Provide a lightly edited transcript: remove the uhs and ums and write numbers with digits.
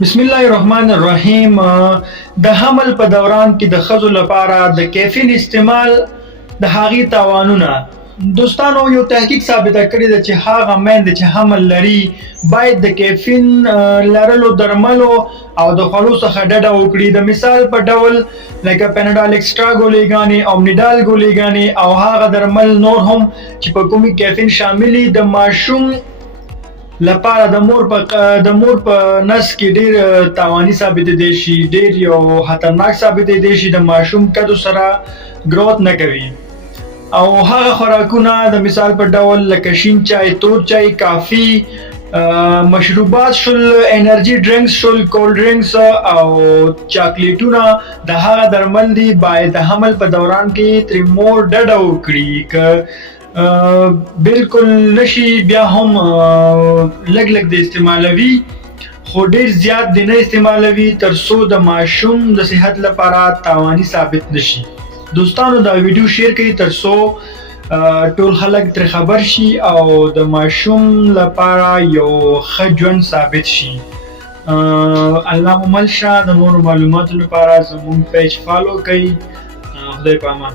بسم الله الرحمن الرحیم. د حمل په دوران کې د ښځو لپاره د کیفین استعمال د هغې تاوانونه. دوستانو یو تحقیق ثابته کړې ده چې هغه میندې چې حمل لري باید د کیفین لرلو درملو او د خوړو څخه ډډه وکړي. د مثال په ډول لکه پیناډال ایکسټرا ګولېګانې او منیډال ګولېګانې او هغه درمل نور هم چې په کومې کیفین شامل دي د ماشوم لپاره د مور په نس کې ډیر تاواني ثابتېدی شي، ډیر یو خطرناک ثابتېدی شي، د ماشوم قد سره ګروت نه کوي. او هغه خوراکونه د مثال په ډول لکه شین چای، تور چای، کافي، مشروبات شول، انرژي ډرینکس شول، کولډ ډرینکس او چاکلیټونه د هغه درمل دي باید د حمل په دوران کې ترې مور ډډه وکړي. که بالکل نشي بیا هم لږ لږ د استعمالوي، خو ډیر زیات د نه استعمالوي تر څو د ماشوم د صحت لپاره تاواني ثابت نشي. دوستانو دا ویډیو شیر کړئ تر څو ټول خلک ترې خبر شي او د ماشوم لپاره یو ښه ژوند ثابت شي. الله مو مل شه. د نورو معلوماتو لپاره زموږ پیج فالو کړئ. خدای په امان.